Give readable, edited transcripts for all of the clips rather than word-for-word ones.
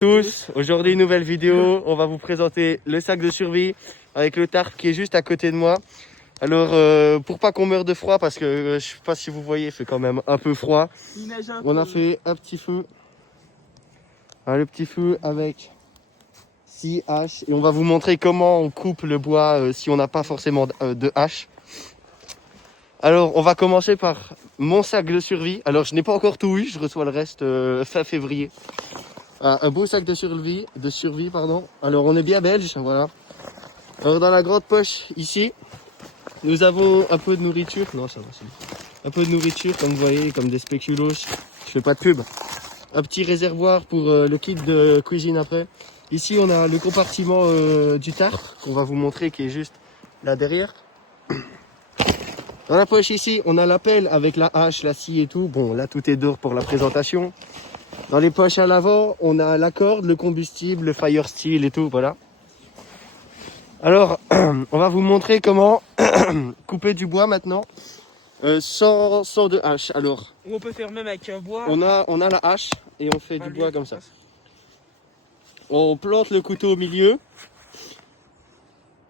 Tous, aujourd'hui nouvelle vidéo, on va vous présenter le sac de survie avec le tarp qui est juste à côté de moi. Alors pour pas qu'on meure de froid, parce que je sais pas si vous voyez, il fait quand même un peu froid, on a fait un petit feu. Le petit feu avec 6 haches et on va vous montrer comment on coupe le bois si on n'a pas forcément de hache. Alors on va commencer par mon sac de survie. Alors je n'ai pas encore tout eu, je reçois le reste fin février. Un beau sac de survie, pardon. Alors on est bien belge, voilà. Alors dans la grande poche ici, nous avons un peu de nourriture. Non, ça va, c'est bon. Un peu de nourriture, comme vous voyez, comme des spéculoos. Je fais pas de pub. Un petit réservoir pour le kit de cuisine après. Ici on a le compartiment du tarp qu'on va vous montrer, qui est juste là derrière. Dans la poche ici, on a la pelle avec la hache, la scie et tout. Bon, là tout est d'or pour la présentation. Dans les poches à l'avant, on a la corde, le combustible, le fire steel et tout, voilà. Alors, on va vous montrer comment couper du bois maintenant, sans de hache. Alors, on peut faire même avec un bois. on a la hache et on fait du bois comme ça. On plante le couteau au milieu,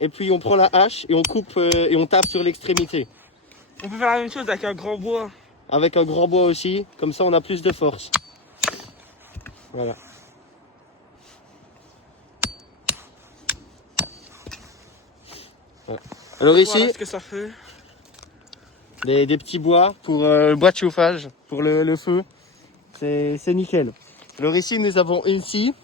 et puis on prend la hache et on coupe et on tape sur l'extrémité. On peut faire la même chose avec un grand bois. Avec un grand bois aussi, comme ça on a plus de force. Voilà. Voilà. Alors ici, voilà ce que ça fait. Des petits bois pour le bois de chauffage, pour le feu. C'est nickel. Alors ici, nous avons une scie.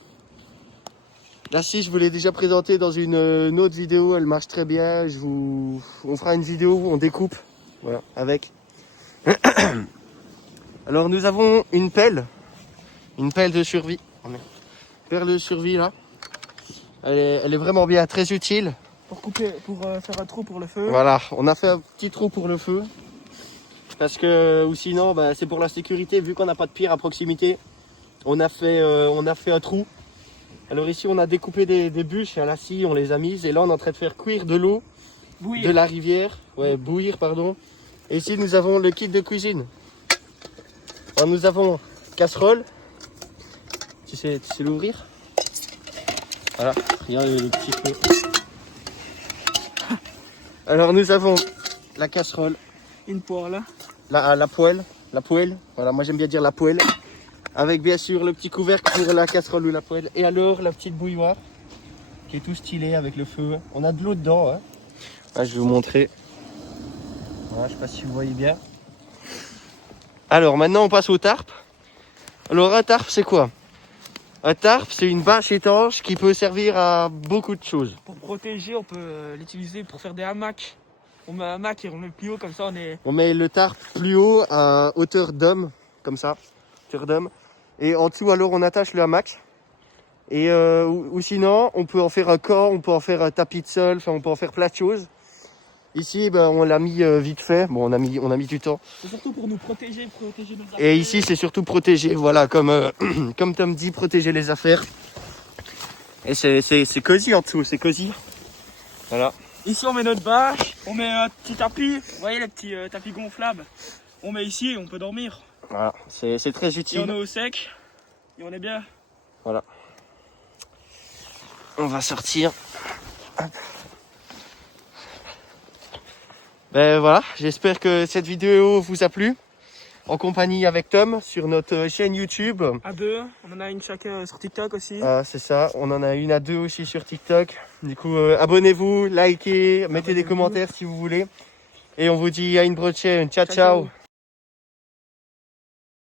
La scie, je vous l'ai déjà présentée dans une autre vidéo. Elle marche très bien. On fera une vidéo où on découpe. Voilà, avec. Alors nous avons une pelle. Une pelle de survie. Pelle de survie là. Elle est vraiment bien, très utile. Pour couper, pour faire un trou pour le feu. Voilà, on a fait un petit trou pour le feu. Parce que, ou sinon, bah, c'est pour la sécurité, vu qu'on n'a pas de pierre à proximité. On a fait un trou. Alors ici, on a découpé des bûches à la scie, on les a mises. Et là, on est en train de faire cuire de l'eau de la rivière. Ouais, bouillir, pardon. Et ici, nous avons le kit de cuisine. Alors, nous avons casserole. Tu sais l'ouvrir? Voilà, regarde le petit feu. Alors, nous avons la casserole. Une poêle. La poêle. Voilà, moi j'aime bien dire la poêle. Avec bien sûr le petit couvercle pour la casserole ou la poêle. Et alors la petite bouilloire qui est tout stylé avec le feu. On a de l'eau dedans. Hein. Ah, je vais vous montrer. Voilà, je sais pas si vous voyez bien. Alors maintenant on passe au tarp. Alors un tarp c'est quoi? Un tarp c'est une bâche étanche qui peut servir à beaucoup de choses. Pour protéger, on peut l'utiliser pour faire des hamacs. On met un hamac et on le met plus haut, comme ça on est... On met le tarp plus haut à hauteur d'homme, comme ça, hauteur d'homme. Et en dessous alors on attache le hamac. Et ou sinon on peut en faire un corps, on peut en faire un tapis de sol, enfin on peut en faire plein de choses. Ici ben, on l'a mis vite fait, bon on a mis du temps. C'est surtout pour nous protéger nos affaires. Et ici c'est surtout protéger, voilà, comme comme Tom dit, protéger les affaires. Et c'est cosy en dessous, c'est cosy. Voilà. Ici on met notre bâche, on met un petit tapis, vous voyez les petits tapis gonflables. On met ici et on peut dormir. Voilà, c'est très utile. Et on est au sec, et on est bien. Voilà. On va sortir. Hop. Ben voilà, j'espère que cette vidéo vous a plu. En compagnie avec Tom sur notre chaîne YouTube. À deux, on en a une chacun sur TikTok aussi. Ah, c'est ça, on en a une à deux aussi sur TikTok. Du coup, abonnez-vous, likez, mettez des commentaires si vous voulez. Et on vous dit à une prochaine. Ciao, ciao.